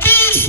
30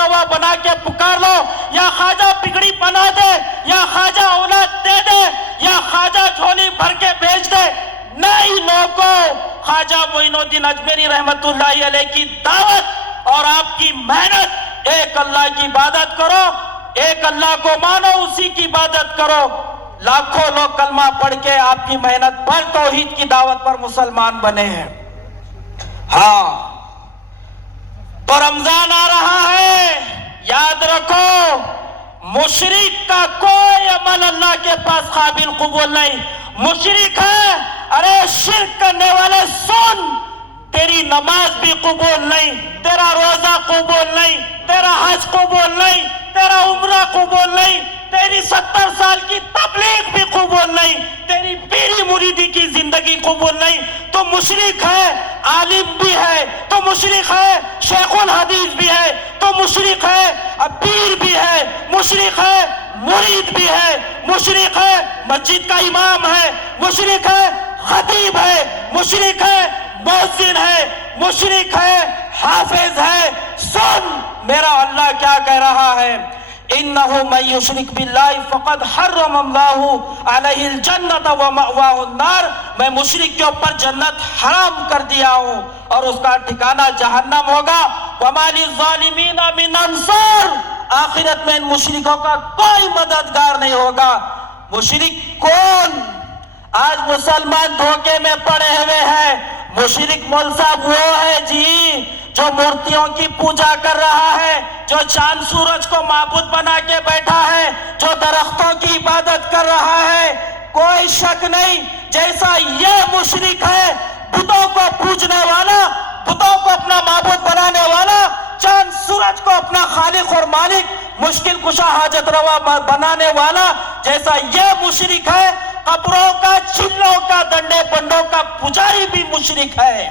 روا بنا کے پکار لو، یا خواجہ پگڑی بنا دے، یا خواجہ اولاد دے دے، یا خواجہ جھولی بھر کے بھیج دے. نہیں لوگوں، خواجہ معین الدین اجمیری رحمت اللہ علیہ کی دعوت اور آپ کی محنت، ایک اللہ کی عبادت کرو، ایک اللہ کو مانو، اسی کی عبادت کرو. لاکھوں لوگ کلمہ پڑھ کے آپ کی محنت پر توحید کی دعوت پر مسلمان بنے ہیں. ہاں تو رمضان آ رہا ہے، یاد رکھو مشرک کا کوئی عمل اللہ کے پاس قابل قبول نہیں. مشرک ہے، ارے شرک کرنے والے سن، تیری نماز بھی قبول نہیں، تیرا روزہ قبول نہیں، تیرا حج قبول نہیں، تیرا عمرہ قبول نہیں، تیری 70 سال کی تبلیغ بھی قبول نہیں، تیری پیری مریدی کی زندگی قبول نہیں. تو مشرک ہے، عالم بھی ہے تو مشرک ہے، شیخ الحدیث بھی ہے تو مشرک ہے، پیر بھی ہے، مشرک ہے، مرید بھی ہے، مشرک ہے، مسجد کا امام ہے، مشرک ہے، خطیب ہے، مشرک ہے، مؤذن ہے، مشرک ہے، حافظ ہے. سن میرا اللہ کیا کہہ رہا ہے، انہو من یشرک باللہ فقد حرم اللہ علیہ الجنت ومأواہ النار. میں مشرک کے اوپر جنت حرام کر دیا ہوں اور اس کا ٹھکانہ جہنم ہوگا. وما للظالمین من انصار، آخرت میں ان مشرکوں کا کوئی مددگار نہیں ہوگا. مشرک کون؟ آج مسلمان دھوکے میں پڑے ہوئے ہیں. مشرک مول صاحب وہ ہے جی جو مورتیوں کی پوجا کر رہا ہے، جو چاند سورج کو معبود بنا کے بیٹھا ہے، جو درختوں کی عبادت کر رہا ہے. کوئی شک نہیں جیسا یہ مشرک ہے، بتوں کو پوجنے والا، بتوں کو اپنا معبود بنانے والا، چاند سورج کو اپنا خالق اور مالک، مشکل کشا حاجت روا بنانے والا، جیسا یہ مشرک ہے، قبروں کا، چلوں کا، ڈنڈے پنڈوں کا پجاری بھی مشرک ہے.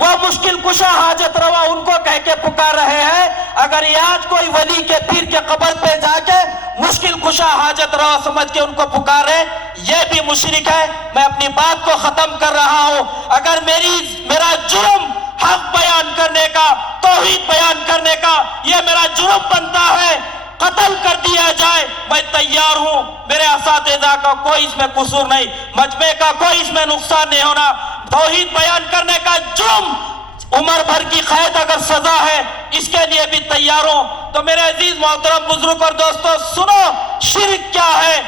وہ مشکل کشا حاجت روا ان کو کہہ کے پکار رہے ہیں. اگر یہ آج کوئی ولی کے پیر کے قبر پہ جا کے مشکل کشا حاجت روا سمجھ کے ان کو پکارے، یہ بھی مشرک ہے. میں اپنی بات کو ختم کر رہا ہوں. اگر میرا جرم حق بیان کرنے کا، توحید بیان کرنے کا، یہ میرا جرم بنتا ہے، قتل کر دیا جائے، میں تیار ہوں. میرے اساتذہ کا کوئی اس میں قصور نہیں، مجمع کا کوئی اس میں نقصان نہیں ہونا. توحید بیان کرنے کا جرم عمر بھر کی قید اگر سزا ہے، اس کے لیے بھی تیار ہوں. تو میرے عزیز محترم بزرگ اور دوستو سنو، شرک کیا ہے؟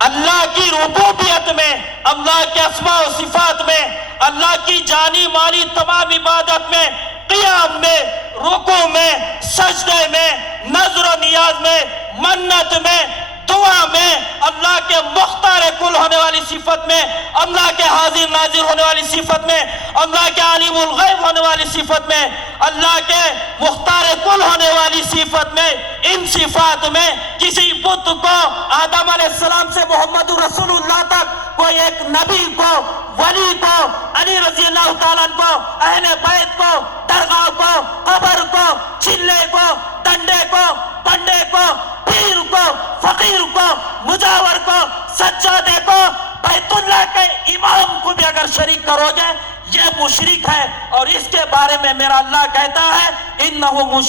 اللہ کی ربوبیت میں، اللہ کے اسماء و صفات میں، اللہ کی جانی مالی تمام عبادت میں، قیام میں، رکوع میں، سجدے میں، نظر و نیاز میں، منت میں، دعا میں، اللہ کے مختار کل ہونے والی صفت میں، اللہ کے حاضر ناظر ہونے والی صفت میں، اللہ کے عالم الغیب ہونے والی صفت میں، اللہ کے مختار کل ہونے والی صفت میں. ان صفات میں کسی بت کو، آدم علیہ السلام سے محمد رسول اللہ تک، کوئی ایک نبی کو، ولی کو، علی رضی اللہ تعالیٰ کو، اہل بیت کو، درگاہ کو، قبر کو، چلے کو، ڈنڈے کو، پنڈے کو، پیر کو، فقیر کو، مجاور کو، سجادے کو، بیت اللہ کے امام کو بھی اگر شریک کرو گے، یہ مشرک ہے. اور اس کے بارے میں میرا اللہ کہتا ہے انہو من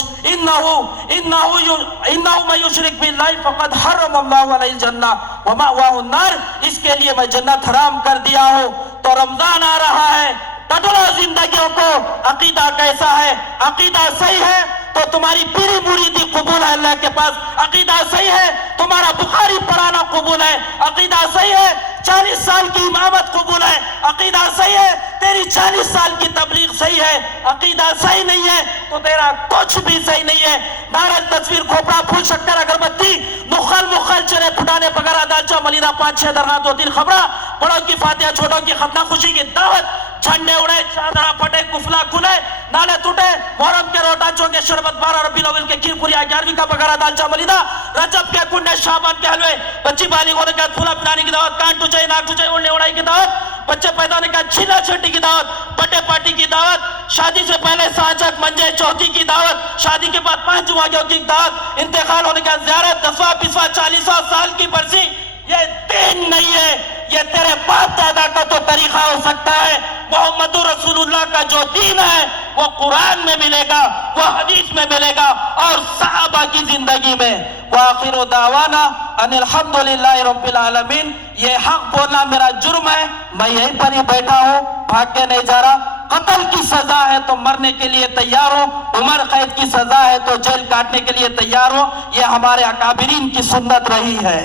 یشرک باللہ فقد حرم اللہ علیہ الجنہ ومأواہ النار. اس کے لیے میں جنت حرام کر دیا ہوں. تو رمضان آ رہا ہے، بدلو زندگیوں کو. عقیدہ کیسا ہے؟ عقیدہ صحیح ہے تو تمہاری پیری مریدی قبول ہے اللہ کے پاس. عقیدہ صحیح ہے تمہارا بخاری پڑھانا قبول ہے. عقیدہ صحیح ہے 40 سال کی امامت قبول ہے. عقیدہ صحیح ہے تیری 40 سال کی تبلیغ صحیح ہے. عقیدہ صحیح نہیں ہے تو تیرا کچھ بھی صحیح نہیں ہے. نارد تصویر کھوپڑا پھول شکر اگربتی مخل چرے پھٹانے پگرا دالچا ملیدہ 5-6 درگاہ 2-3 خبرہ، بڑوں کی فاتحہ چھوٹوں کی ختنہ، خوشی کی دعوت، جھنڈے اڑے، چادرہ پھٹے، کفلا کھلے، نالے ٹوٹے، محرم کے روٹا چونکے، شربت 12 ربیع الاول کے کھیر پوریا 11ویں کا بگرا دالچا ملیدہ، رجب کے کنڈے، شعبان کے حلوے، بچی بالغ ہونے کے بعد پھولا پلانے کی دعوت، کان ٹوچائی ناک ٹوچائی اڑنے اڑائی کی دعوت، بچے پیدا ہونے کا چھیلا چھٹی کی دعوت، بٹے پارٹی کی دعوت، شادی سے پہلے سانچک منجے چوتھی کی دعوت، شادی کے بعد 5 جمعہ کی دعوت، انتقال ہونے کا زیارت، 10واں 20واں 40واں سال کی برسی. یہ دین نہیں ہے، یہ تیرے باپ دادا کا تو طریقہ ہو سکتا ہے. محمد رسول اللہ کا کا جو دین ہے وہ قرآن میں ملے گا, وہ حدیث میں ملے گا اور صحابہ کی زندگی میں. وآخر دعوانا ان الحمدللہ رب العالمین. یہ حق بولنا میرا جرم ہے, میں یہیں پر ہی بیٹھا ہوں, بھاگ کے نہیں جا رہا. قتل کی سزا ہے تو مرنے کے لیے تیار ہو, عمر قید کی سزا ہے تو جیل کاٹنے کے لیے تیار ہو. یہ ہمارے اکابرین کی سنت رہی ہے.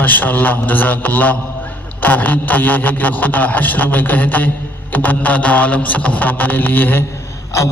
ماشاءاللہ, جزاک اللہ. توحید تو یہ ہے کہ خدا حشر میں کہہ دے کہ بندہ دو عالم سے خفا میرے لیے ہے.